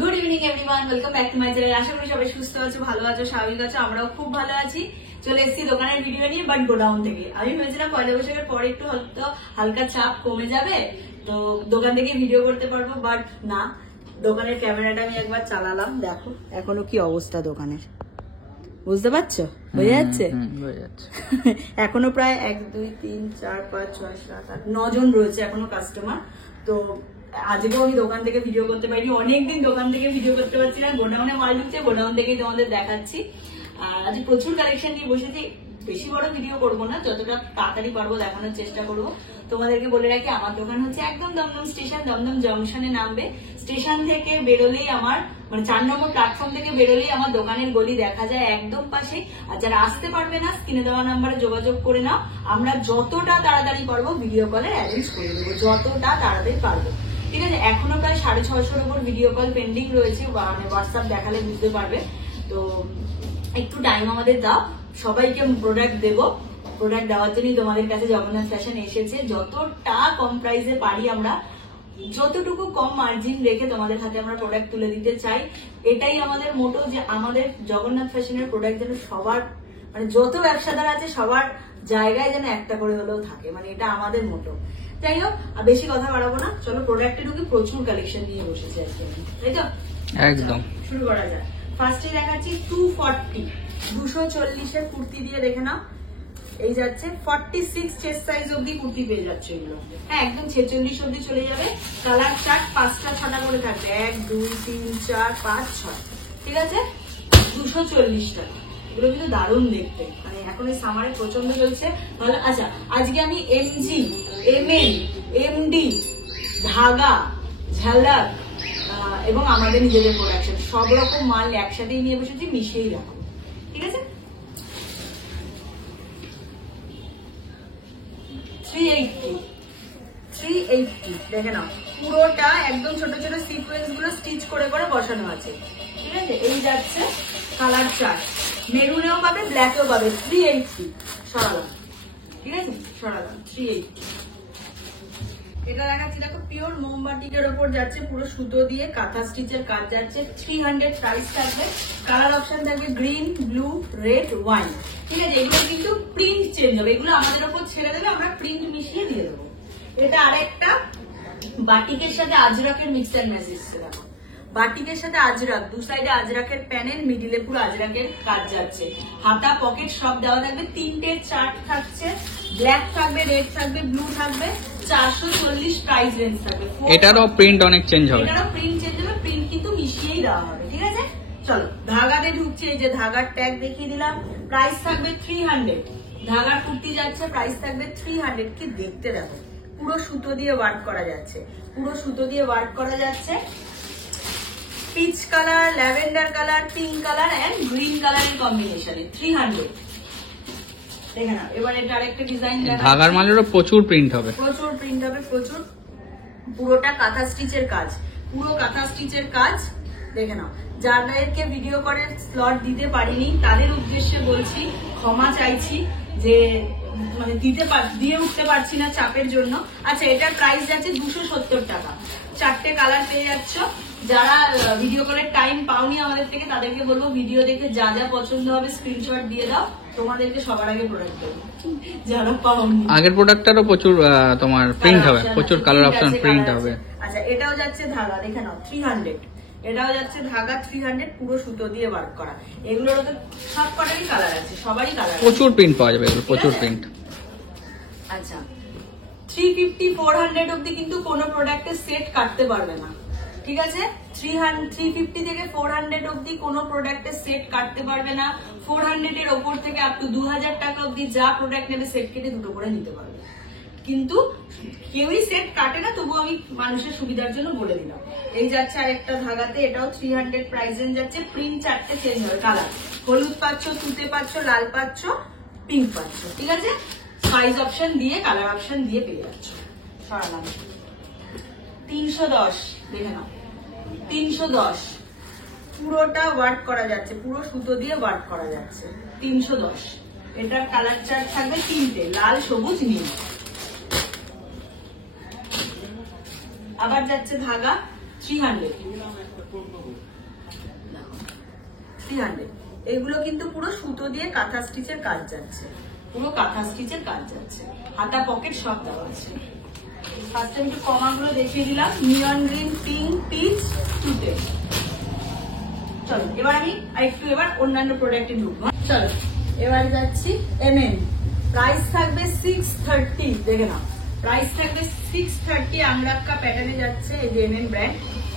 Good evening everyone, welcome back to my channel. আশা করি সবাই সুস্থ আছো, ভালো আছো, স্বাভাবিক আছো। আমরাও খুব ভালো আছি। চলে এসেছি দোকানের ভিডিও নিয়ে, বাট গোডাউন থেকে। আমি ভেবেছিলাম পয়লা বৈশাখের পরে একটু হালকা চাপ কমে যাবে, তো দোকান থেকে ভিডিও করতে পারবো, বাট না। দোকানের ক্যামেরাটা আমি একবার চালালাম, দেখো এখনো কি অবস্থা দোকানের, বুঝতে পারছো? বোঝা যাচ্ছে? এখনো প্রায় 1 2 3 4 5 6 7 8 9 জন রয়েছে এখনো কাস্টমার। তো আজকেও আমি দোকান থেকে ভিডিও করতে পারিনি, অনেকদিন দোকান থেকে ভিডিও করতে পারছি না। গোডাউনে মাল ঢুকছে, গোডাউন থেকেই তোমাদের দেখাচ্ছি। আর আজ প্রচুর কালেকশন নিয়ে বসেছি। বেশি বড় ভিডিও করবো না, যতটা তাড়াতাড়ি পারবো দেখানোর চেষ্টা করবো। তোমাদেরকে বলে রাখি, আমার দোকান হচ্ছে একদম দমদম স্টেশন, দমদম জংশনে নামবে। স্টেশন থেকে বেরোলেই আমার, মানে 4 নম্বর প্ল্যাটফর্ম থেকে বেরোলেই আমার দোকানের গলি দেখা যায় একদম পাশে। আর যারা আসতে পারবে না, স্ক্রিনে দেওয়া নাম্বারে যোগাযোগ করে নাও। আমরা যতটা তাড়াতাড়ি পারবো ভিডিও কলে অ্যারেঞ্জ করে দেবো, যতটা তাড়াতাড়ি পারবো। ঠিক আছে? এখনো প্রায় 650-র উপর ভিডিও কল পেন্ডিং রয়েছে, মানে হোয়াটসঅ্যাপ দেখালে বুঝতে পারবে। তো একটু টাইম আমাদের দাও, সবাইকে প্রোডাক্ট দেবো। প্রোডাক্ট দেওয়ার জন্যই তোমাদের কাছে জগন্নাথ ফ্যাশন এসেছে। যতটা কম প্রাইসে পারি আমরা, যতটুকু কম মার্জিন রেখে তোমাদের হাতে আমরা প্রোডাক্ট তুলে দিতে চাই। এটাই আমাদের মোটো, যে আমাদের জগন্নাথ ফ্যাশনের প্রোডাক্ট যেন সবার, মানে যত ব্যবসাদার আছে সবার জায়গায় যেন একটা করে হলেও থাকে, মানে এটা আমাদের মোটো। যাই হোক, আর বেশি কথা বাড়াবো না, চলো প্রোডাক্টে ঢুকে। প্রচুর কালেকশন নিয়ে বসেছে আজকে, তাই তো? একদম শুরু করা যায়। ফার্স্টে দেখাচ্ছি 240 240-এর কুর্তি দিয়ে দেখে নাও। এই যাচ্ছে 46 চেস্ট সাইজ অব্দি কুর্তি পেয়ে যাচ্ছে এগুলো। হ্যাঁ, একদম 46 অব্দি চলে যাবে। কালার চার্ট 5টা 6টা করে থাকবে, 1 2 3 4 5 6। ঠিক আছে, 240 টাকা। এগুলো কিন্তু দারুণ দেখতে, মানে এখন এই সামারে প্রচন্ড চলছে ভালো। আচ্ছা, আজকে আমি এমজি, এমএন, এমডি, ধাগা, ঝালাক এবং আমাদের নিজেদের প্রোডাকশন সব রকম মাল একসাথেই নিয়ে বসেছি, মিশিয়েই রাখো। ঠিক আছে, 380 দেখে নাও। পুরোটা একদম ছোট ছোট সিকোয়েন্স গুলো স্টিচ করে করে বসানো আছে। ঠিক আছে, এই যাচ্ছে কালার চার্ট, মেরুনেও পাবে, ব্ল্যাকেও পাবে। 380 সরালাম। ঠিক আছে, সরালাম 380। এটা দেখাচ্ছি, দেখো পিওর মোমবাটিকের ওপর যাচ্ছে, পুরো সুতো দিয়ে কাঁথা স্টিচের কাজ যাচ্ছে। 300 প্রাইস থাকবে। কালার অপশন থাকবে গ্রিন, ব্লু, রেড, ওয়াইন। ঠিক আছে, এগুলো কিন্তু প্রিন্ট চেঞ্জ হবে, এগুলো আমাদের ওপর ছেড়ে দেবে, আমরা প্রিন্ট মিশিয়ে দিয়ে দেবো। এটা আরেকটা বাটিকের সাথে আজরাকের মিক্স অ্যান্ড ম্যাচ এসছে। দেখো, বাটিকের সাথে আজরাক, দু সাইডে আজরাকের প্যানেল, মিডিলে পুরো আজরাকের কাজ যাচ্ছে। হাতা পকেট সব দেওয়া থাকবে। 3টে চার্ট থাকছে, ব্ল্যাক থাকবে, রেড থাকবে, ব্লু থাকবে। 440 প্রাইস রেঞ্জ থাকবে। এটারও প্রিন্ট অনেক চেঞ্জ হবে, এটারও প্রিন্ট চেঞ্জ হবে, প্রিন্ট কিন্তু মিশিয়েই দেওয়া হবে। ঠিক আছে, চলো ধাগাতে ঢুকছে। এই যে ধাগার ট্যাগ দেখিয়ে দিলাম, প্রাইস থাকবে 300। ধাগার কুর্তি যাচ্ছে, প্রাইস থাকবে 300। কি দেখতে দেখো, পুরো সুতো দিয়ে ওয়ার্ক করা যাচ্ছে, পুরো সুতো দিয়ে ওয়ার্ক করা যাচ্ছে। Peach colour, lavender colour, pink colour and green কালারের কম্বিনেশনে 300। দেখে নাও, এবার এটা আরেকটা ডিজাইন। ধাগার মালেরও প্রচুর প্রিন্ট হবে, প্রচুর প্রিন্ট হবে, প্রচুর। পুরোটা কাঁথা স্টিচের কাজ, পুরো কাঁথা স্টিচের কাজ। দেখে নাও, যাদেরকে ভিডিও করে স্লট দিতে পারিনি তাদের উদ্দেশ্যে বলছি, ক্ষমা চাইছি যে মানে দিয়ে উঠতে পারছি না চাপের জন্য। আচ্ছা, এটার প্রাইস যাচ্ছে 270 টাকা। 4টে কালার পেয়ে যাচ্ছ। যারা ভিডিও কলের টাইম পাওনি আমাদের থেকে, তাদেরকে বলবো ভিডিও দেখে যা যা পছন্দ হবে স্ক্রিনশট দিয়ে দাও, তোমাদেরকে সবার আগে প্রোডাক্ট দেবো। যারা পাওনি, আগের প্রোডাক্টটারও প্রচুর তোমার প্রিন্ট হবে, প্রচুর কালার অপশন প্রিন্ট হবে। আচ্ছা, এটাও যাচ্ছে ধাগা, দেখে নাও 300। এটাও যাচ্ছে ধাগা 300, পুরো সুতো দিয়ে ওয়ার্ক করা। এগুলোর তো সব কটারই কালার আছে, সবারই কালার, প্রচুর প্রিন্ট পাওয়া যাবে, এগুলো প্রচুর প্রিন্ট। আচ্ছা, 350-400 অব্দি কিন্তু কোনো প্রোডাক্টের সেট কাটতে পারবে না। ঠিক আছে, 350 থেকে 400 অব্দি কোনো প্রোডাক্টের সেট কাটতে পারবে না। 400 এর ওপর থেকে আপ টু 2000 টাকা অব্দি যা প্রোডাক্ট নেবে সেট কেটে দুটো করে নিতে পারবে। কিন্তু কেউই সেট কাটে না, তবু আমি মানুষের সুবিধার জন্য বলে দিলাম। এই যাচ্ছে আরেকটা ধাগাতে, এটাও 300 প্রাইস রেঞ্জ যাচ্ছে। প্রিন্ট 4টে চেঞ্জ হবে, কালার হলুদ পাচ্ছ, তুতে পাচ্ছ, লাল পাচ্ছ, পিঙ্ক পাচ্ছ। ঠিক আছে, সাইজ অপশন দিয়ে, কালার অপশন দিয়ে পেয়ে যাচ্ছ। সরালাম। 310 দেখে নাও, 310 পুরোটা ওয়ার্ক করা যাচ্ছে, পুরো সুতো দিয়ে ওয়ার্ক করা যাচ্ছে। 310, এটার কালার চার্ট থাকবে 3টে, লাল, সবুজ, নীল। আবার যাচ্ছে ধাগা 300। 300। এইগুলো কিন্তু পুরো সুতো দিয়ে কাঁথা স্টিচের কাজ যাচ্ছে, পুরো কাঁথা স্টিচের কাজ যাচ্ছে, হাতা পকেট সব দেওয়া আছে। ফার্স্ট আমি একটু কমাগুলো দেখিয়ে দিলাম, নিয়ন গ্রিন, পিঙ্ক, পিচ, তুতে। চলো এবার আমি আরেকটু এবার অন্যান্য প্রোডাক্টে ঢুকবো। চলো এবার যাচ্ছি MM, প্রাইস থাকবে 630, দেখে নাও প্রাইস থাকবে 630, আমরাক্কা প্যাটার্নে যাচ্ছে। এই যে MM ব্র্যান্ড,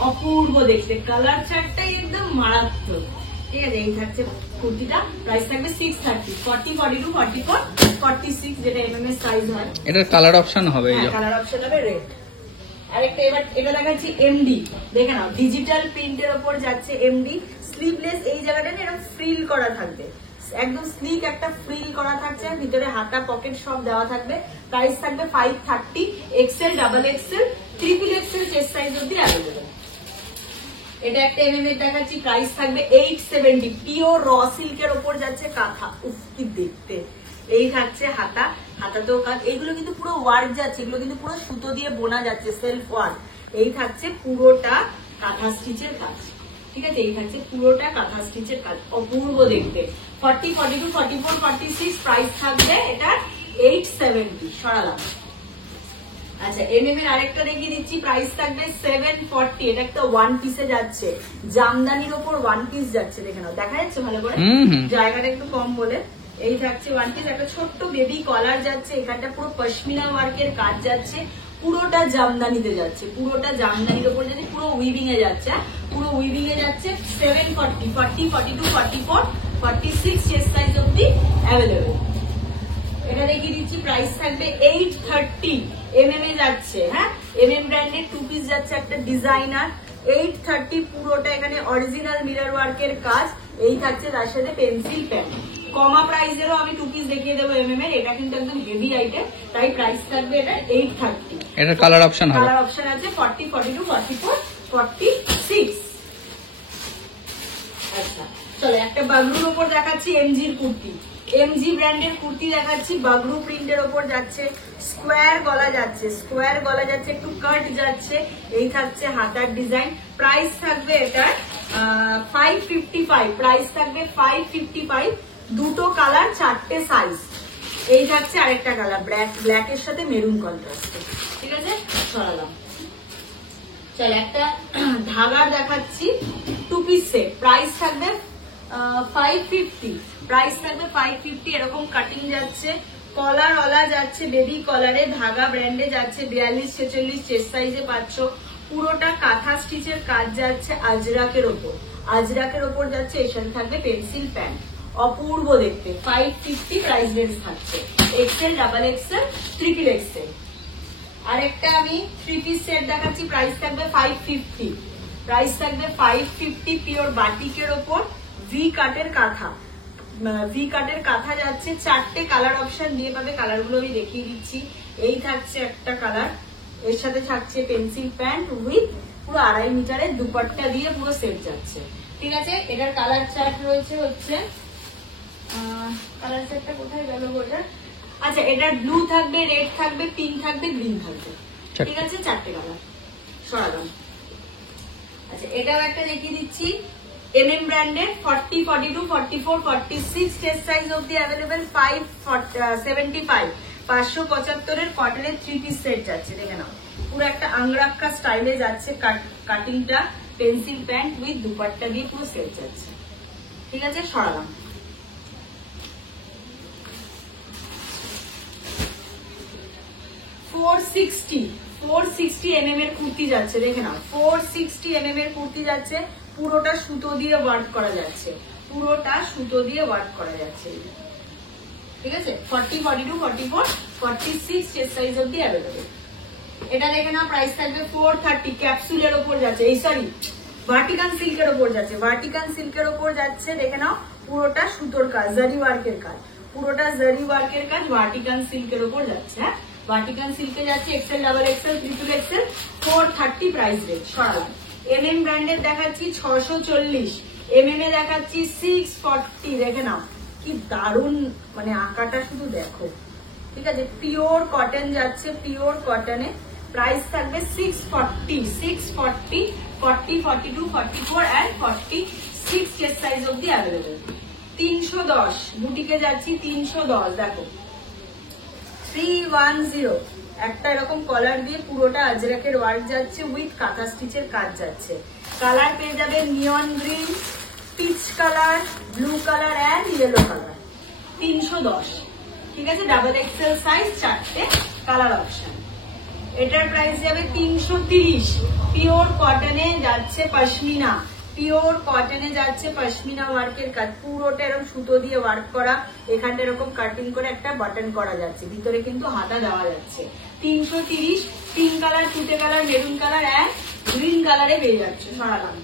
অপূর্ব দেখতে, কালার চার্টটাই একদম মারাত্মক। ঠিক আছে, এই থাকছে কুর্তিটা, প্রাইস থাকবে 630, 40, 42, 44, 46 যেটা MM এর সাইজ হয়। এটার কালার অপশন হবে, কালার অপশন হবে রেড। আরেকটা এবার এটা দেখাচ্ছি MD, দেখে নাও ডিজিটাল প্রিন্টের উপর যাচ্ছে MD, স্লিভলেস, এই জায়গাটা না এরকম ফ্রিল করা থাকবে, একদম স্লিক একটা ফ্রিল করা থাকছে, ভিতরে হাতা পকেট সব দেওয়া থাকবে। প্রাইস থাকবে 530, XL, double XL, triple XL chest size অব্দি অ্যাভেলেবল। এটা একটা MM এর দেখাচ্ছি, প্রাইস থাকবে 870, পিওর র সিল্কের উপর যাচ্ছে কাঁথা, উফ কি দেখতে। এই থাকছে হাতা, হাতাতেও কাজ, এইগুলো কিন্তু পুরো ওয়ার্ক যাচ্ছে, এগুলো কিন্তু পুরো সুতো দিয়ে বোনা যাচ্ছে, সেলফ ওয়ার্ক। এই থাকছে পুরোটা কাঁথা স্টিচের কাজ। ঠিক আছে, এই থাকছে পুরোটা কাঁথা স্টিচের কাজ, অপূর্ব দেখতে। 40, 42, 44, 46, প্রাইস থাকবে এটা 870, সরালাম। আচ্ছা MM এর আরেকটা দেখিয়ে দিচ্ছি, প্রাইস থাকবে 740, এটা একটা ওয়ান পিসে যাচ্ছে, জামদানির ওপর ওয়ান পিস যাচ্ছে, দেখে নাও, দেখা যাচ্ছে ভালো করে, জায়গাটা একটু কম বলে। এই থাকছে ওয়ান পিস, একটা ছোট্ট বেবি কলার যাচ্ছে, এখানটা পুরো পশমিনা ওয়ার্কের কাজ যাচ্ছে, পুরোটা জামদানিতে যাচ্ছে, পুরোটা জামদানির ওপর যাচ্ছে, পুরো উইভিং এ যাচ্ছে, পুরো উইভিং এ যাচ্ছে। 740, 40, 42, 44, 46 চেস্ট সাইজ অব্দি অ্যাভেলেবেল। এটা দেখিয়ে দিচ্ছি, প্রাইস থাকবে 830, MM এ যাচ্ছে। হ্যাঁ, MM ব্র্যান্ডের টু পিস যাচ্ছে, একটা ডিজাইনার, 830, পুরোটা এখানে অরিজিনাল মিরর ওয়ার্কের কাজ। এই থাকছে তার সাথে পেন্সিল প্যান, কমা প্রাইসেরও আমি টু পিস দেখিয়ে দেবো MM এর, এটা কিন্তু একদম হেভি আইটেম, তাই প্রাইস থাকবে এটা 830। এটা কালার অপশন হবে, কালার অপশন আছে 40, 42, 44, 46। আচ্ছা চলো একটা বাগরুর উপর দেখাচ্ছি, MGর কুর্তি, MG ব্র্যান্ডের কুর্তি দেখাচ্ছি, বাগরু প্রিন্টের ওপর যাচ্ছে, স্কোয়ার গলা যাচ্ছে, স্কোয়ার গলা যাচ্ছে, একটু কাট যাচ্ছে। এই থাকছে হাতার ডিজাইন, প্রাইস থাকবে এটা 555, প্রাইস থাকবে 555, দুটো কালার, চারটে সাইজ। এই থাকছে আরেকটা কালার, ব্ল্যাক এর সাথে মেরুন কন্ট্রাস্ট। ঠিক আছে, সরালাম। চল একটা ধাগার দেখাচ্ছি, টু পিস সেট, প্রাইস থাকবে 550, প্রাইস থাকবে 550, এরকম কাটিং যাচ্ছে, কলার ওলা যাচ্ছে, বেবি কলারে, ধাগা ব্র্যান্ডে যাচ্ছে, 42, 46 চেস্ট সাইজে পাচ্ছ, পুরোটা কাঁথা স্টিচের কাজ যাচ্ছে, আজরাকের ওপর, আজরাকের ওপর যাচ্ছে, এর সাথে থাকবে পেন্সিল প্যান্ট, অপূর্ব দেখতে। 550 প্রাইস রেঞ্জ থাকছে, XL, double XL, triple XL। আরেকটা আমি থ্রি পিস সেট দেখাচ্ছি, প্রাইস থাকবে 550, প্রাইস থাকবে 550, পিওর বাটিকের ওপর ভি কাটের কাঁথা, ভি কাটের কাঁথা যাচ্ছে, চারটে কালার অপশন দিয়ে পাবে, কালারগুলো আমি দেখিয়ে দিচ্ছি। এই থাকছে একটা কালার, এর সাথে থাকছে পেন্সিল প্যান্ট উইথ পুরো 2.5 মিটারের দুপাট্টা দিয়ে পুরো সেট যাচ্ছে। ঠিক আছে, এটার কালার চার্ট রয়েছে হচ্ছে, কালার চার্টটা কোথায় গেল ওটা? আচ্ছা, এটার ব্লু থাকবে, রেড থাকবে, পিঙ্ক থাকবে, গ্রিন থাকবে। ঠিক আছে, চারটে কালার, সরালাম। আচ্ছা এটাও একটা দেখিয়ে দিচ্ছি, MM ব্র্যান্ডের, 40, 42, 44, 46 চেস্ট সাইজ অব্দি অ্যাভেলেবেল, 575, 575 এর কটনের থ্রি পিস সেট যাচ্ছে, দেখে নাও, পুরো একটা আংরাক্কা স্টাইলে যাচ্ছে, কাটিংটা পেন্সিল প্যান্ট উইথ দুপাট্টা দিয়ে পুরো সেট যাচ্ছে। ঠিক আছে, সরালাম। $460 MM এর কুর্তি যাচ্ছে, দেখে নাও, 460 MM এর কুর্তি যাচ্ছে, পুরোটা সুতো দিয়ে ওয়ার্ক করা যাচ্ছে, পুরোটা সুতো দিয়ে ওয়ার্ক করা যাচ্ছে। ঠিক আছে, 40, 42, 44, 46 চেস্ট সাইজ অব্দি অ্যাভেলেবেল। এটা দেখে নাও, প্রাইস থাকবে 430, ক্যাপসুলের ওপর যাচ্ছে, এই সরি ভার্টিকান সিল্কের ওপর যাচ্ছে, ভার্টিকান সিল্কের ওপর যাচ্ছে, দেখে নাও, পুরোটা সুতোর কাজ, জারি ওয়ার্কের কাজ, পুরোটা জারি ওয়ার্কের কাজ, ভার্টিকান সিল্কের ওপর যাচ্ছে। হ্যাঁ, ভার্টিকান সিল্কে যাচ্ছে, XL, double XL, triple XL, 430 price range, সরালাম। MM ব্র্যান্ডের দেখাচ্ছি 640, MM এ দেখাচ্ছি 640, দেখে নাও কি দারুন, মানে আঁকাটা শুধু দেখো। ঠিক আছে, পিওর কটন যাচ্ছে, পিওর কটনে প্রাইস থাকবে 640, 640, 40, 42, 44 and 46 চেস্ট সাইজ অবধি অ্যাভেলেবেল। 310 বুটিকে যাচ্ছি, 310 দেখো 310 একটা এরকম কলার দিয়ে পুরোটা আজরাকের ওয়ার্ক যাচ্ছে উইথ কাঁথা স্টিচের কাজ যাচ্ছে। কালার পেয়ে যাবে neon green, peach colour, blue colour and yellow colour. 310, ঠিক আছে, ডাবল এক্সেল সাইজ, 4টে কালার অপশন। এটার প্রাইস যাবে 330। পিওর কটনে যাচ্ছে পশমিনা, পিওর কটনে যাচ্ছে পশমিনা ওয়ার্কের কাজ, পুরোটা এরকম সুতো দিয়ে ওয়ার্ক করা, এখানটা এরকম কাটিং করে একটা বাটন করা যাচ্ছে, ভিতরে কিন্তু হাতা দেওয়া যাচ্ছে। 330, পিঙ্ক কালার, তুতে colour, maroon colour and green কালারে পেয়ে যাচ্ছে। সরালাম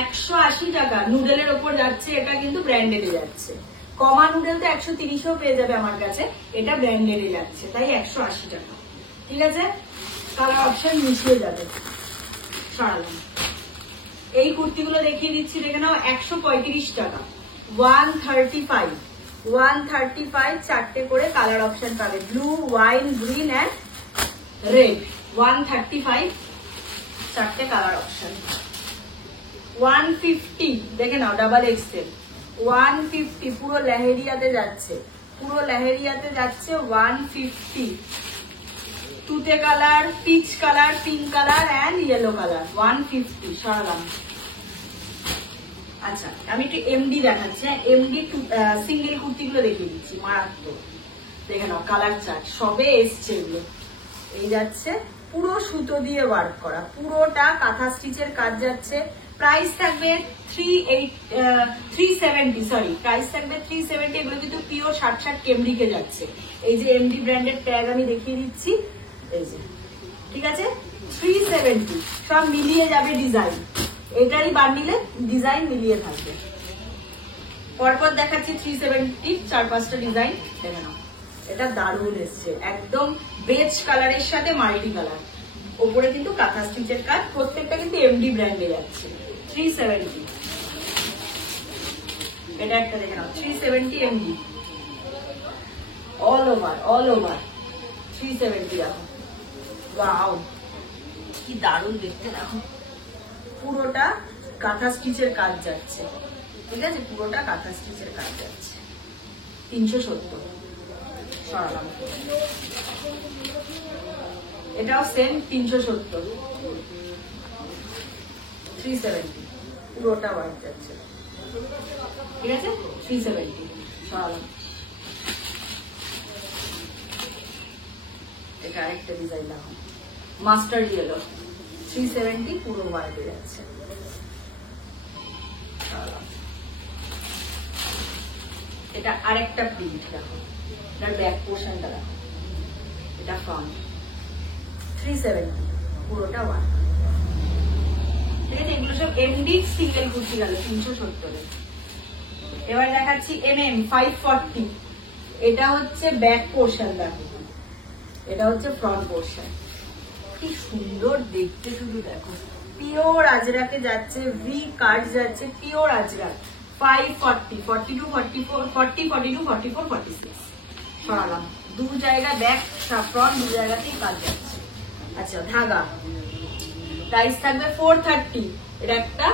180 টাকা নুডলের ওপর যাচ্ছে, এটা কিন্তু ব্র্যান্ডেডে যাচ্ছে। কমা নুডল তো 130ও পেয়ে যাবে আমার কাছে, এটা ব্র্যান্ডেডে যাচ্ছে, তাই 180 টাকা। ঠিক আছে, কালার অপশন মিশিয়ে যাবে। সরালাম। এই কুর্তিগুলো দেখিয়ে দিচ্ছি, দেখে নাও, 135 টাকা, 135, 135, 4টে করে কালার অপশন পাবে, blue, wine, green and red. 135, 4টে কালার অপশন। 150 দেখে নাও, ডাবল এক্সেল, 150 পুরো লেহেরিয়াতে যাচ্ছে, পুরো লেহেরিয়াতে যাচ্ছে। 150 তুতে colour, peach colour, pink colour and yellow colour. 150 সরালাম। আচ্ছা, আমি একটু এমডি দেখাচ্ছি। এমডি সিঙ্গেল কুর্তিগুলো দেখিয়ে দিচ্ছি, মারাত্মক। দেখে নাও কালার চার্ট, সবে এসছে এগুলো। এই যাচ্ছে পুরো সুতো দিয়ে ওয়ার্ক করা, পুরোটা কাঁথা স্টিচের কাজ যাচ্ছে। প্রাইস থাকবে 370, সরি, প্রাইস থাকবে 370। এগুলো কিন্তু পিওর 60 কেমডিকে যাচ্ছে। এই যে এমডি ব্র্যান্ডের ট্যাগ আমি দেখিয়ে দিচ্ছি, এই যে, ঠিক আছে, 370, সব মিলিয়ে যাবে ডিজাইন, এটারই বান্ডিলে ডিজাইন মিলিয়ে থাকবে। পরপর দেখাচ্ছি 370, 4-5টা ডিজাইন, দেখে নাও। এটা দারুণ এসছে, একদম বেজ কালারের সাথে মাল্টি কালার, ওপরে কিন্তু কাঁথা স্টিচের কাজ, প্রত্যেকটা কিন্তু এমডি ব্র্যান্ডে যাচ্ছে। 370, এটা একটা দেখে নাও, 370 এমডি, অল ওভার 370। দেখো, ওয়াও কি দারুণ দেখতে, দেখো পুরোটা কাঁথা স্টিচের কাজ যাচ্ছে, ঠিক আছে, পুরোটা কাঁথা স্টিচের কাজ যাচ্ছে। 370 সরালাম। এটাও সেম 370, 370 পুরোটা ওয়ার্ক যাচ্ছে, ঠিক আছে, 370 সরালাম। এটা আরেকটা ডিজাইন দেখো, মাস্টার্ড ইয়েলো, 370 পুরো ওয়ার্কে যাচ্ছে। এটা আরেকটা প্রিন্ট দেখো, এটার ব্যাক পোর্শনটা দেখো, এটা ফ্রন্ট, 370 পুরোটা ওয়ার্ক, ঠিক আছে। এগুলো সব এমডি সিঙ্গেল কুর্তি গেল 370। এবার দেখাচ্ছি এমএম 540, এটা হচ্ছে ব্যাক পোর্শন দেখো, এটা হচ্ছে ফ্রন্ট পোর্শন, কি সুন্দর দেখতে, শুধু দেখো, পিওর আজরাকে যাচ্ছে, ভি কাট যাচ্ছে, পিওর আজরা। 540, 42, 44, 40, 42, 44, 46 সরালাম। দু জায়গা ব্যাক ফ্রন্ট, দু জায়গাতেই কাজ যাচ্ছে। আচ্ছা, ধাগা প্রাইস থাকবে 430। এটা একটা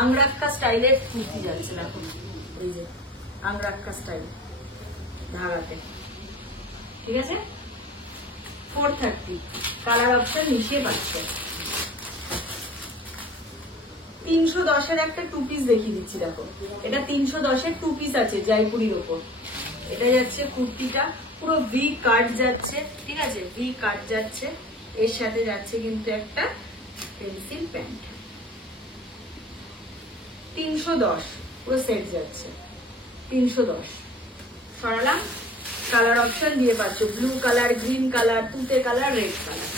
আংরাক্কা স্টাইলের কুর্তি যাচ্ছে, দেখো, এই যে আংরাক্কা স্টাইল ধাগাতে, ঠিক আছে, 430 কালার অপশন মিশিয়ে পাচ্ছে। 310-এর একটা 2 পিস দেখিয়ে দিচ্ছি, দেখো, এটা 310-এর 2 পিস আছে জয়পুরির ওপর। এটা যাচ্ছে কুর্তিটা পুরো ভি কাট যাচ্ছে, ঠিক আছে, ভি কাট যাচ্ছে, এর সাথে যাচ্ছে কিন্তু একটা পেন্সিল প্যান্ট। 310 পুরো সেট যাচ্ছে, 310 সরালাম। কালার অপশন দিয়ে পাচ্ছ, ব্লু কালার, গ্রিন কালার, তুতে কালার, রেড কালার।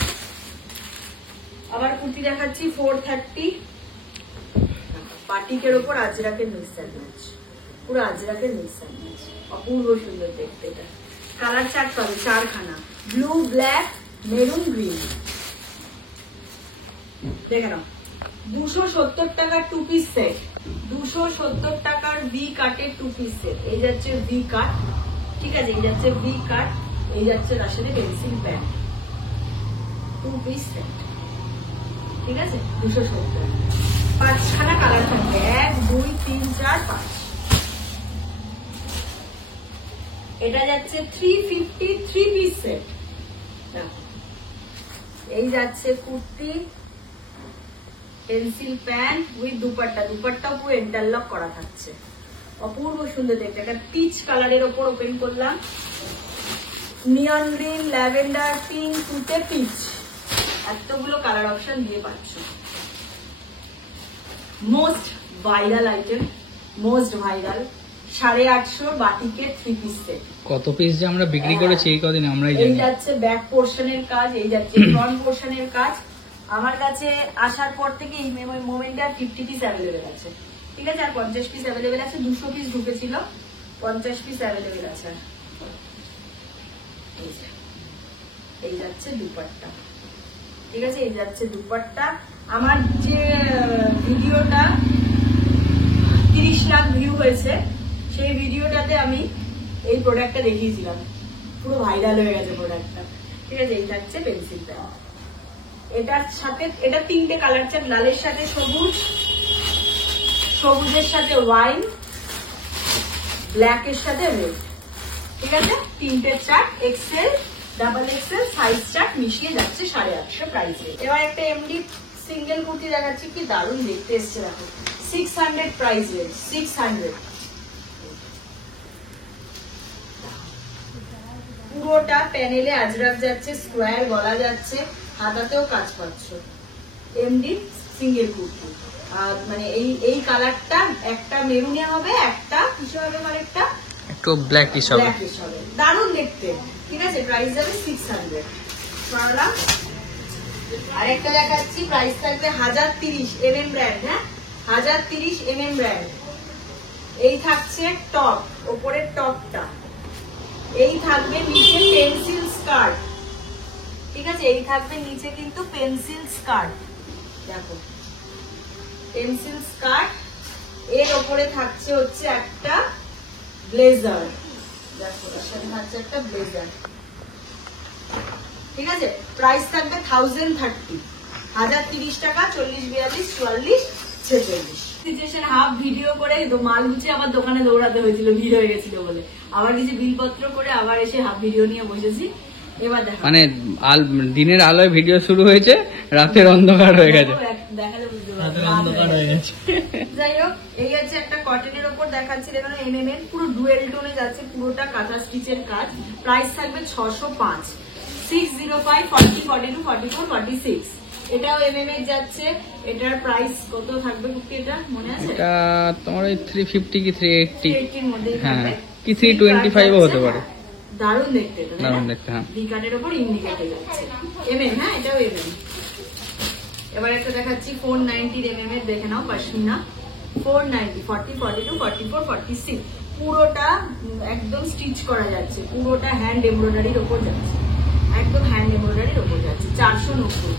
আবার কুর্তি দেখাচ্ছি 430, বাটিকের ওপর আজরাকের মিক্সার ম্যাচ, পুরো আজরাকের মিক্সার ম্যাচ, অপূর্ব সুন্দর দেখতে। এটা কালার চার্ট পাবে 4খানা, ব্লু, ব্ল্যাক, মেরুন, গ্রিন। দেখে নাও, 270 টাকার 2 পিস সেট, 270 টাকার ভি কাটের 2 পিস সেট। এই যাচ্ছে ভি কাট, ঠিক আছে, এই যাচ্ছে ভি কাট, এই যাচ্ছে তার সাথে পেন্সিল প্যান্ট, 2 পিস সেট, ঠিক আছে 270। 5খানা কালার থাকবে, 1 2 3 4 5। এটা যাচ্ছে 350 3 পিস সেট। এই যাচ্ছে kurti, pencil pant with dupatta, দুপাট্টাও পুরো ইন্টারলক করা থাকছে, অপূর্ব সুন্দর দেখতে। একটা পিচ কালারের ওপর ওপেন করলাম, নিয়ন গ্রিন, ল্যাভেন্ডার, পিঙ্ক, তুতে, পিচ, এতগুলো কালার অপশন দিয়ে পাচ্ছ। Most viral item, most viral 850 বাটিকের 3 পিস সেট। কত পিস যে আমরা বিক্রি করেছি এই কদিন আমরাই এই জানি। যাচ্ছে ব্যাক পোর্শনের কাজ, এই যাচ্ছে ফ্রন্ট পোর্শনের কাজ। আমার কাছে আসার পর থেকে এই মোমেন্টে আর 50 পিস অ্যাভেলেবেল আছে, ঠিক আছে, আর 50 পিস অ্যাভেলেবেল আছে। 200 পিস ঢুকেছিল, 50 পিস অ্যাভেলেবেল আছে। এই যাচ্ছে দুপাট্টা, ঠিক আছে, এই যাচ্ছে দুপাট্টা। আমার যে ভিডিওটা 30 লাখ ভিউ হয়েছে, সেই ভিডিওটাতে আমি এই প্রোডাক্টটা দেখিয়েছিলাম, পুরো ভাইরাল হয়ে গেছে প্রোডাক্টটা, ঠিক আছে। এই থাকছে পেন্সিল প্যান্ট, এটার সাথে এটা 3টে কালার চার্ট, লালের সাথে সবুজ, সবুজের সাথে ওয়াইন, ব্ল্যাক এর সাথে রেড, ঠিক আছে। 3টে chart, XL, double XL size chart মিশিয়ে যাচ্ছে 850 প্রাইসে। এবার একটা এমডি সিঙ্গেল কুর্তি দেখাচ্ছি, কি দারুণ দেখতে এসছে দেখো, 600 প্রাইস রেঞ্জ, 600। পুরোটা প্যানেলে আজরাক যাচ্ছে, স্কোয়ার গলা যাচ্ছে, হাতাতেও কাজ পাচ্ছ। এমডি সিঙ্গেল কুর্তি, আর মানে এই কালারটা একটা মেরুনে হবে, একটা কিসে হবে, আরেকটা একটু ব্ল্যাকিশ হবে, ব্ল্যাকিশ হবে, দারুণ দেখতে, ঠিক আছে। প্রাইস যাবে 600। পারলাম আরেকটা দেখাচ্ছি, প্রাইস থাকবে 1030 mm ব্র্যান্ড, হ্যাঁ 1030 mm ব্র্যান্ড। এই থাকছে টপ, ওপরের টপটা, এই থাকবে নিচে পেন্সিল স্কার্ট, ঠিক আছে, এই থাকবে নিচে কিন্তু পেন্সিল স্কার্ট, দেখো পেন্সিল স্কার্ট। এর ওপরে থাকছে হচ্ছে একটা ব্লেজার, দেখো এর সাথে থাকছে একটা ব্লেজার, ঠিক আছে। প্রাইস থাকবে 1030, 1030 টাকা, 40 42 44 46। সিচুয়েশন হাফ ভিডিও করে মাল গুছিয়ে আবার দোকানে দৌড়াতে হয়েছিল, ভিড় হয়ে গেছিল বলে, আবার কিছু বিলপত্র করে আবার এসে হাফ ভিডিও নিয়ে বসেছি। এবার দেখো মানে দিনের আলোয় ভিডিও শুরু হয়েছে, রাতের অন্ধকার হয়ে গেছে, দেখালে বুঝতে পারবে। যাই হোক, এই হচ্ছে একটা কটনের ওপর দেখাচ্ছি, দেখুন এমএম এর পুরো ডুয়েল টোনে যাচ্ছে, পুরোটা কাঁথা স্টিচের কাজ। প্রাইস থাকবে 605, 605 40 42 44 46। এটাও এমএম এর যাচ্ছে। এটার প্রাইস কত থাকবে কুর্তি, এটা মনে আছে? এটা তোমার ওই 350 কি 380 এর মধ্যেই হ্যাঁ, থাকবে, কি 325 ও হতে পারে। দারুণ দেখতে, এটা দারুণ দেখতে, হ্যাঁ। ভি কাটের উপর ইন্ডিকেটে যাচ্ছে, এমএম, হ্যাঁ এটাও এমএম। এবার একটা দেখাচ্ছি 490 mm এর, দেখে নাও পশমিনা, 490 40 42 44 46। পুরোটা একদম স্টিচ করা যাচ্ছে, পুরোটা হ্যান্ড এমব্রয়ডারির ওপর যাচ্ছে, একদম হ্যান্ড এমব্রয়ডারির ওপর যাচ্ছে, 490।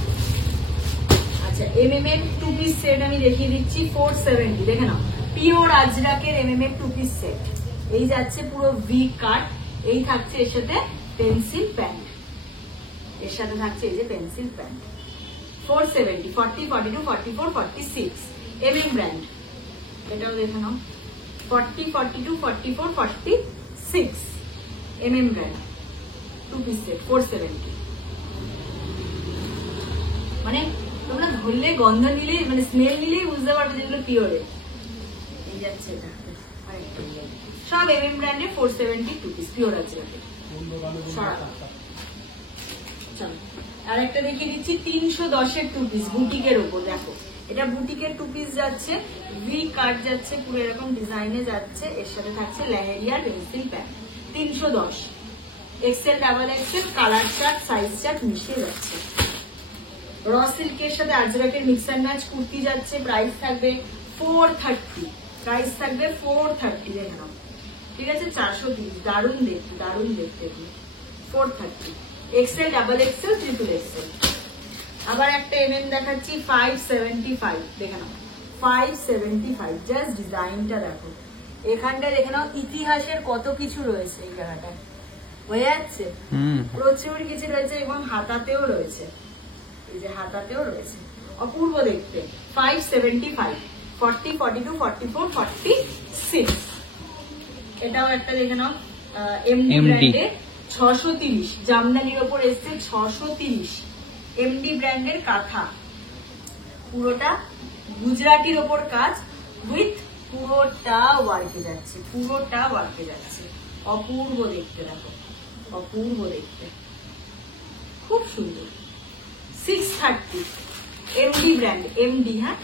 আচ্ছা এমএম এর 2 পিস সেট আমি দেখিয়ে দিচ্ছি, 470, দেখে নাও পিওর আজরাকের এমএম এর 2 পিস সেট। এই যাচ্ছে পুরো ভি কাট, এই থাকছে এর সাথে পেন্সিল প্যান্ট, এর সাথে থাকছে এই যে পেন্সিল প্যান্ট। 470 40 42 44 46 MM brand. এটাও দেখে নাও 40 42 44 46 এমএম ব্র্যান্ড, 2 পিস সেট 470। মানে তোমরা ধরলে, গন্ধ নিলে, মানে স্মেল নিলেই বুঝতে পারবে যেগুলো পিওরে। এই যাচ্ছে এটা সব এমএম ব্র্যান্ডের 470 2 পিস পিওর আছে। চলো আর একটা দেখিয়ে দিচ্ছি 310 এর 2 পিস বুটিকের ওপর, দেখো এটা বুটিকের 2 পিস যাচ্ছে, ভি কাট যাচ্ছে, পুরো এরকম ডিজাইনে যাচ্ছে, এর সাথে থাকছে leheriya pencil pant. 310 XL double XL, colour chart size chart মিশিয়ে যাচ্ছে। র সিল্কের সাথে আজরাকের মিক্স অ্যান্ড ম্যাচ কুর্তি যাচ্ছে, প্রাইস থাকবে 430, প্রাইস থাকবে 430, দেখে নাও, ঠিক আছে 430। দারুণ দেখতে, দারুণ দেখতে, 430 Excel double XL triple Excel. আবার একটা এমএম দেখাচ্ছি 575, দেখে নাও 575, জাস্ট ডিজাইনটা দেখো, এখানটা দেখে নাও ইতিহাসের কত কিছু রয়েছে এই জায়গাটায়, বোঝা যাচ্ছে প্রচুর কিছু রয়েছে, এবং হাতাতেও রয়েছে, এই যে হাতাতেও রয়েছে, অপূর্ব দেখতে। 575, 40, 42, 44, 46। এটাও একটা দেখে নাও, এমডি ব্র্যান্ডের 630, জামদানির ওপর এসছে 630, এমডি ব্র্যান্ডের কাঁথা, পুরোটা গুজরাটির ওপর কাজ উইথ পুরোটা ওয়ার্কে যাচ্ছে, পুরোটা ওয়ার্কে যাচ্ছে। অপূর্ব দেখতে, দেখো অপূর্ব দেখতে, খুব সুন্দর। 630, এমডি ব্র্যান্ড, এমডি। হ্যাঁ,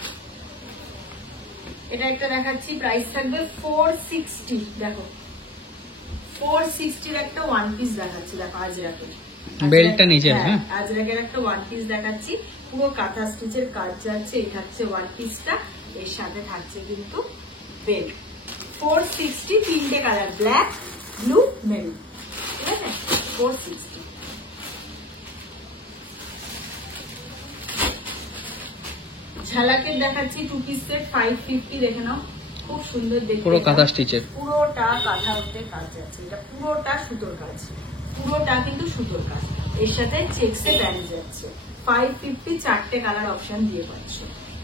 এটা একটা দেখাচ্ছি, প্রাইস থাকবে 460। দেখো 460 একটা ওয়ান পিস দেখাচ্ছি, দেখো আজরাকের, বেল্টটা নিচে। হ্যাঁ, আজরাকের একটা ওয়ান পিস দেখাচ্ছি, পুরো কাঁথা স্টিচের কাজ যাচ্ছে। এই থাকছে ওয়ান পিসটা, এর সাথে থাকছে কিন্তু বেল্ট। 460, তিনটে কালার, ব্ল্যাক, ব্লু, মেরুন। ঠিক আছে, 460। ঝালাকের দেখাচ্ছি টু পিস সেট, 550। দেখে নাও, খুব সুন্দর দেখতে, পুরো কাঁথা স্টিচের, পুরোটা কাঁথা উঠতে কাজ যাচ্ছে। এটা পুরোটা সুতোর কাজ, পুরোটা কিন্তু সুতোর কাজ, এর সাথে চেকসে ব্যান্ড যাচ্ছে। 550, চারটে কালার অপশন দিয়ে পাচ্ছ।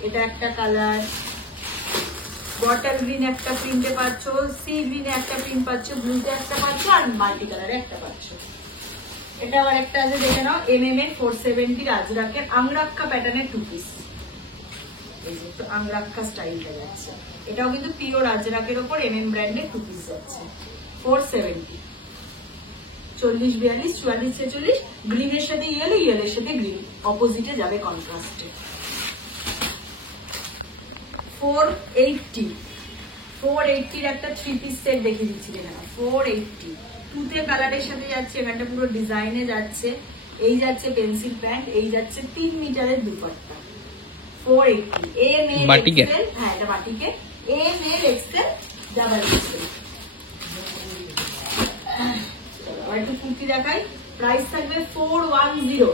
এটা একটা কালার, বটল গ্রিন একটা প্রিন্টে পাচ্ছ, সি গ্রিনে একটা প্রিন্ট পাচ্ছ, ব্লুতে একটা পাচ্ছ, আর মাল্টি কালারে একটা পাচ্ছ। এটা আবার একটা আছে, দেখে নাও, এমএম এর 470 আজরাকের আংরাক্কা প্যাটার্নের টু পিস। এই যে আংরাক্কা স্টাইলটা যাচ্ছে, এটাও কিন্তু পিওর আজরাকের ওপর এমএম ব্র্যান্ডের টু পিস যাচ্ছে। 470, 40, 42, 44, 46, গ্রিনের সাথে ইয়েলো, ইয়েলোর সাথে গ্রিন, অপোজিটে যাবে কন্ট্রাস্টে। 480, 480 একটা থ্রি পিস সেট দেখিয়ে দিচ্ছি। না 480 তুতে কালারের সাথে যাচ্ছে, এখানটা পুরো ডিজাইনে যাচ্ছে। এই যাচ্ছে পেন্সিল প্যান্ট, এই যাচ্ছে 3 মিটারের দুপাট্টা। 480, M L XL. হ্যাঁ, এটা বাটিকে, M L XL, double XL. আর একটু কুর্তি দেখাই, প্রাইস থাকবে 410,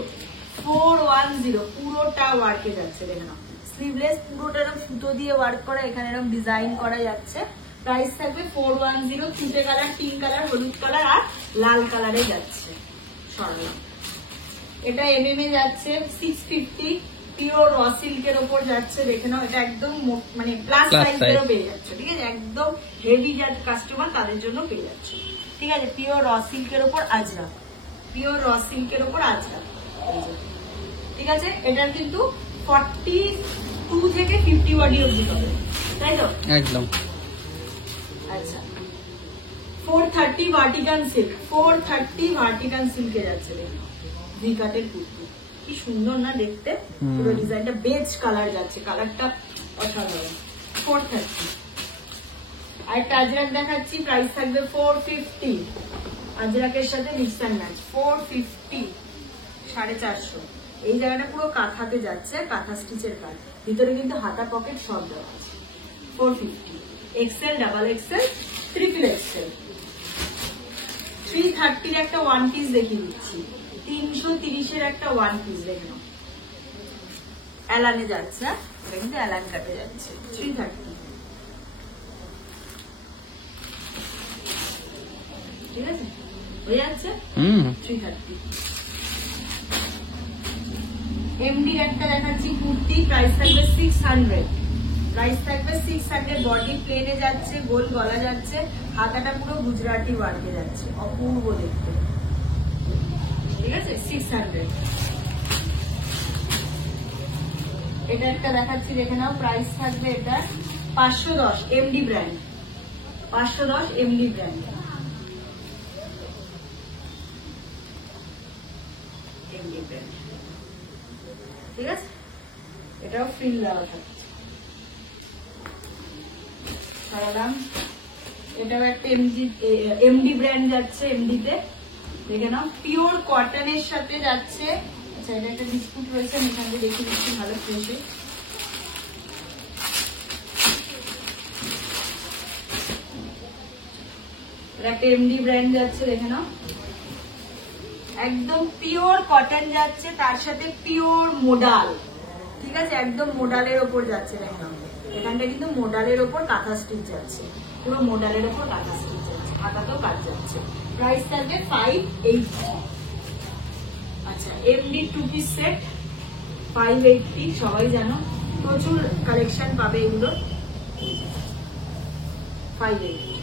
410, পুরোটা ওয়ার্কে যাচ্ছে। দেখে নাও, স্লিভলেস, পুরোটা এরকম সুতো দিয়ে ওয়ার্ক করা, এখানে এরকম ডিজাইন করা যাচ্ছে। প্রাইস থাকবে 410, তিনটে কালার, পিঙ্ক কালার, হলুদ কালার আর লাল কালারে যাচ্ছে। সরলা, এটা এমএম এ যাচ্ছে 650, পিওর র সিল্কের ওপর যাচ্ছে। দেখে নাও, এটা একদম মানে প্লাস সাইজেরও পেয়ে যাচ্ছে। ঠিক আছে, একদম হেভি যার কাস্টমার তাদের জন্য পেয়ে যাচ্ছে। ঠিক আছে, পিওর র সিল্কের ওপর আজরা, পিওর র সিল্কের ওপর আজরা। ঠিক আছে, এটার কিন্তু 42 থেকে 50 বডি অবধি হবে, তাই তো? একদম। আচ্ছা, 430 ভার্টিকান সিল্ক, 430 ভার্টিকান সিল্কে যাচ্ছে। দেখুন, ভিকাটের কুর্তি, কি সুন্দর না দেখতে, পুরো ডিজাইনটা বেজ কালার যাচ্ছে, কালারটা অসাধারণ। 430। আর একটা আজরাক দেখাচ্ছি, প্রাইস থাকবে 450, আজরাকের সাথে মিক্স অ্যান্ড ম্যাচ। 450, 450। এই জায়গাটা পুরো কাঁথাতে যাচ্ছে, কাঁথা স্টিচের কাজ, ভিতরে কিন্তু হাতা পকেট সব দেওয়া আছে। 450, XL, double XL, triple XL. 330 একটা ওয়ান পিস দেখিয়ে দিচ্ছি, 330 একটা ওয়ান পিস। দেখে নাও, অ্যালানে যাচ্ছে, এটা কিন্তু অ্যালান কাটে যাচ্ছে। 330, ঠিক আছে, হয়ে যাচ্ছে। 330। এমডির একটা দেখাচ্ছি কুর্তি, প্রাইস থাকবে 600, প্রাইস থাকবে 600, বডি প্লেনে যাচ্ছে, গোল গলা যাচ্ছে, হাতাটা পুরো গুজরাটি ওয়ার্কে যাচ্ছে, অপূর্ব দেখতে। ঠিক আছে, 600। এটা একটা দেখাচ্ছি, দেখে নাও, প্রাইস থাকবে এটা 510, MD brand, 510 MD brand, MD brand. ঠিক আছে, এটাও ফ্রিল দেওয়া থাকছে। সারালাম, এটাও একটা এমডি ব্র্যান্ড যাচ্ছে, এমডিতে। দেখে নাও, পিওর কটনের সাথে যাচ্ছে। আচ্ছা, এটা একটা বিস্কুট রয়েছে, আমি এখান থেকে দেখে দিচ্ছি ভালো ফ্রেশে। একটা এমডি ব্র্যান্ড যাচ্ছে, দেখে নাও, একদম পিওর কটন যাচ্ছে, তার সাথে পিওর মোডাল। ঠিক আছে, একদম মোডালের ওপর যাচ্ছে। দেখে নাও, এখানটা কিন্তু মোডালের ওপর কাঁথা স্টিচ যাচ্ছে, পুরো মোডালের ওপর কাঁথা স্টিচ যাচ্ছে, হাতাতেও কাজ যাচ্ছে। প্রাইস থাকবে 580। আচ্ছা, এমডি টু পিস সেট, 580 সবাই জানো, প্রচুর কালেকশন পাবে এগুলো। 580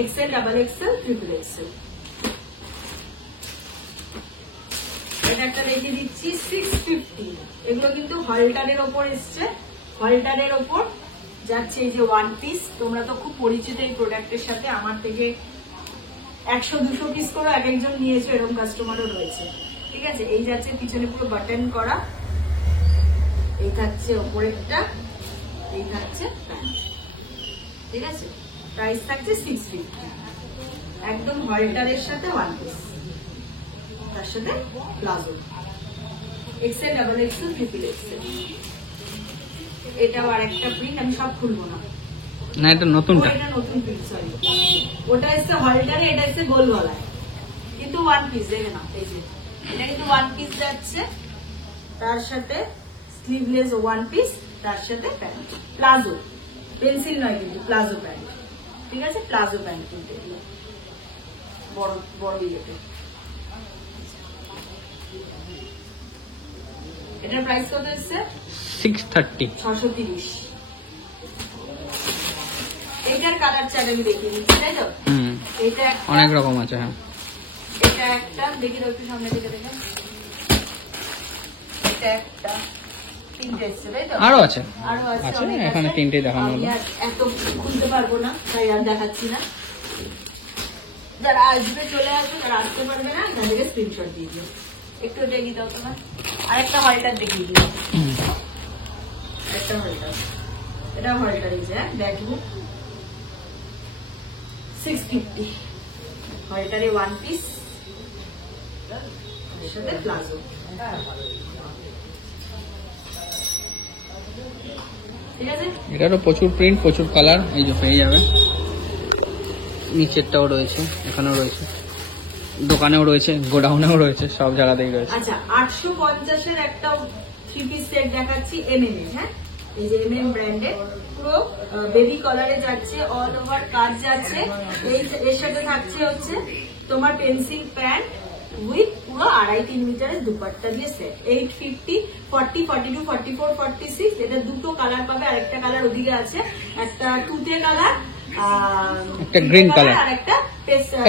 XL, double XL, triple XL. এটা একটা রেখে দিচ্ছি 650। এগুলো কিন্তু হলটারের ওপর এসছে, হলটারের ওপর যাচ্ছে এই যে ওয়ান পিস। তোমরা তো খুব পরিচিত এই প্রোডাক্টের সাথে, আমার থেকে 100-200 পিস করে এক একজন নিয়েছো, এরকম কাস্টমারও রয়েছে। ঠিক আছে, এই যাচ্ছে পিছনে পুরো বাটন করা, এই থাকছে ওপরেরটা, এই থাকছে প্যান্ট। ঠিক আছে, প্রাইস থাকছে 650, একদম হলটারের সাথে ওয়ান পিস, তার সাথে palazzo, XL, double XL, triple XL. এটাও আরেকটা প্রিন্ট, আমি সব খুলবো না, না এটা নতুনটা, এটা নতুন প্রিন্ট, সরি। ওটা এসছে হলটারে, এটা এসছে গোল গলায়, কিন্তু ওয়ান পিস। দেখে না, এই যে এটা কিন্তু ওয়ান পিস যাচ্ছে, তার সাথে স্লিভলেস ওয়ান পিস, তার সাথে প্যান্ট, প্লাজো, পেন্সিল নয় কিন্তু প্লাজো প্যান্ট। ঠিক আছে, প্লাজো প্যান্ট কিন্তু এগুলো বড় বড় ইয়েতে। এটার প্রাইস কত এসছে? 630। 630। এইটার কালার চার্ট আমি দেখিয়ে দিচ্ছি, তাই তো? এটা অনেক রকম আছে। হ্যাঁ, এটা একটা দেখি দাও, একটু সামনে দিকে দেখেন। এটা একটা, তিনটে এসছে, তাই তো? আরো আছে, আরো আছে, আছে, অনেক এখানে আছে। তিনটেই দেখানো আমি হলো। আর এত খুলতে পারবো না, তাই আর দেখাচ্ছি না। যারা আসবে চলে আসবে, যারা আসতে পারবে না এখান থেকে স্ক্রিনশট দিয়ে দিও। একটু দেখিয়ে দাও তোমার, আরেকটা হলটার দেখিয়ে দিও, একটা হলটার, এটা হলটার, এই যে ব্যাগবুক 650, হলটারে ওয়ান পিস, এর সাথে প্লাজো। ঠিক আছে, এটারও প্রচুর প্রিন্ট, প্রচুর কালার, এই যে পেয়ে যাবে। নিচেরটাও রয়েছে, এখানেও রয়েছে, দোকানেও রয়েছে, গোডাউনেও রয়েছে, সব জায়গাতেই রয়েছে। আচ্ছা 850-এর একটা 3 পিস সেট দেখাচ্ছি MM এর। হ্যাঁ, এই যে MM ব্র্যান্ডের, পুরো বেবি কলারে যাচ্ছে, অল ওভার কাজ যাচ্ছে। এর সাথে থাকছে হচ্ছে তোমার পেন্সিল প্যান্ট উইথ পুরো 2.5-3 মিটারের দুপাট্টা দিয়ে সেট। 850, 40, 42, 44, 46। এটা দুটো কালার পাবে, আরেকটা কালার ওদিকে আছে, একটা তুতে কালার, একটা গ্রিন কালার, আর একটা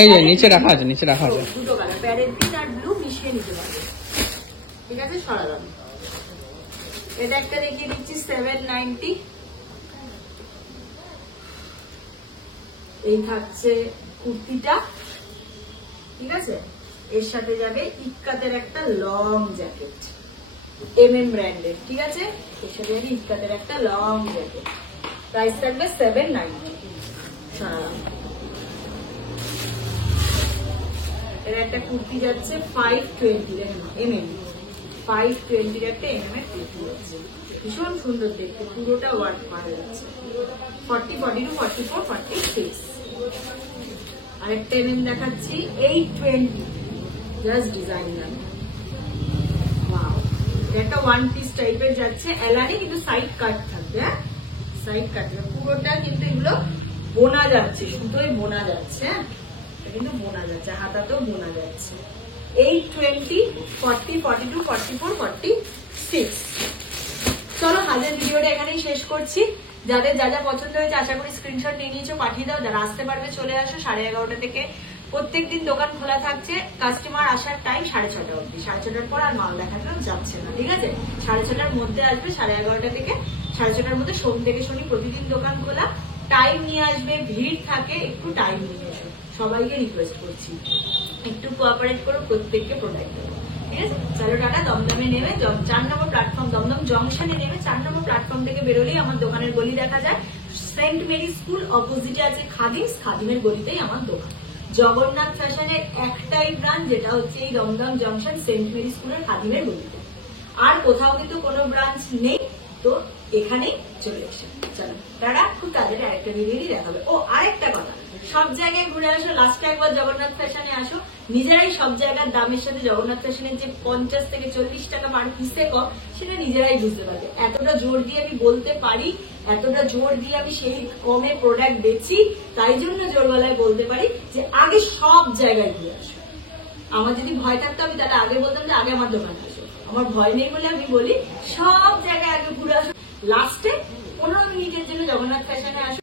এই যে নিচে রাখা আছে, নিচে রাখা আছে। দুটো কালার, প্যারেট গ্রিন আর ব্লু মিশিয়ে নিতে পারবে। ঠিক আছে, সরালাম। এটা একটা দেখিয়ে দিচ্ছি 790। এই থাকছে কুর্তিটা। ঠিক আছে, এর সাথে যাবে ইক্কাতের একটা লং জ্যাকেট, MM ব্র্যান্ডের। ঠিক আছে, এর সাথে যাবে ইক্কাতের একটা লং জ্যাকেট, প্রাইস থাকবে 790। সরালাম। এর একটা কুর্তি যাচ্ছে 520, দেখেন MM 520 একটা MM এর কুর্তি যাচ্ছে, ভীষণ সুন্দর দেখতে, পুরোটা ওয়ার্ক করা যাচ্ছে। 40, 42, 44, 46। আরেকটা MM দেখাচ্ছি 820, জাস্ট ডিজাইনার। ওয়াও, একটা ওয়ান পিস টাইপের যাচ্ছে, এলানি কিন্তু সাইড কাট থাকবে। হ্যাঁ, সাইড কাট থাকবে, পুরোটা কিন্তু এগুলো বোনা যাচ্ছে, সুতোয় বোনা যাচ্ছে। হ্যাঁ, কিন্তু বোনা যাচ্ছে, হাতাতেও বোনা যাচ্ছে। 820, 40, 42, 44, 46। চলো আজকের ভিডিওটা এখানেই শেষ করছি। যাদের যা যা পছন্দ হয়েছে আশা করি স্ক্রিনশট নিয়ে নিয়েছো, পাঠিয়ে দাও। যারা আসতে পারবে চলে আসো, 11:30 থেকে প্রত্যেকদিন দোকান খোলা থাকছে। কাস্টমার আসার টাইম 6:30 অব্দি, 6:30 পর আর মাল দেখানো যাচ্ছে না। ঠিক আছে, 6:30-র মধ্যে আসবে, 11:30 থেকে 6:30-র মধ্যে সোম থেকে শনি প্রতিদিন দোকান খোলা। টাইম নিয়ে আসবে, ভিড় থাকে, একটু টাইম নিয়ে এসো, সবাইকে রিকোয়েস্ট করছি, একটু কোঅপারেট করো, প্রত্যেককে প্রোডাক্ট দেবো। ঠিক আছে, চলো টাটা। দমদমে নেমে 4 নম্বর প্ল্যাটফর্ম, দমদম জংশনে নেমে 4 নম্বর প্ল্যাটফর্ম থেকে বেরোলেই আমার দোকানের গলি দেখা যায়। সেন্ট মেরি স্কুল অপোজিটে আছে খাদিমস, খাদিমের গলিতেই আমার দোকান। জগন্নাথ ফ্যাশনের একটাই ব্রাঞ্চ, যেটা হচ্ছে এই দমদম জংশন সেন্ট মেরি স্কুলের খাদিমের গলিতে। আর কোথাও কিন্তু কোনো ব্রাঞ্চ নেই, তো এখানেই চলে এসে। চলো তারা খুব তাড়াতাড়ি আরেকটা ভিডিও দেখাবে। ও আরেকটা কথা, সব জায়গায় ঘুরে আসো, লাস্টে একবার জগন্নাথ ফ্যাশনে আসো, নিজেরাই সব জায়গার দামের সাথে জগন্নাথ ফ্যাশনের যে 50 থেকে 40 টাকা পার পিসে কম, সেটা নিজেরাই বুঝতে পারবে। এতটা জোর দিয়ে আমি বলতে পারি, এতটা জোর দিয়ে আমি সেই কমে প্রোডাক্ট বেচি, তাই জন্য জোর গলায় বলতে পারি যে আগে সব জায়গায় ঘুরে আসো। আমার যদি ভয় থাকতো আমি তাহলে আগে বলতাম যে আগে আমার দোকানে আসো। আমার ভয় নেই বলে আমি বলি সব জায়গায় আগে ঘুরে আসো, লাস্টে 15 মিনিটের জন্য জগন্নাথ ফ্যাশনে আসো।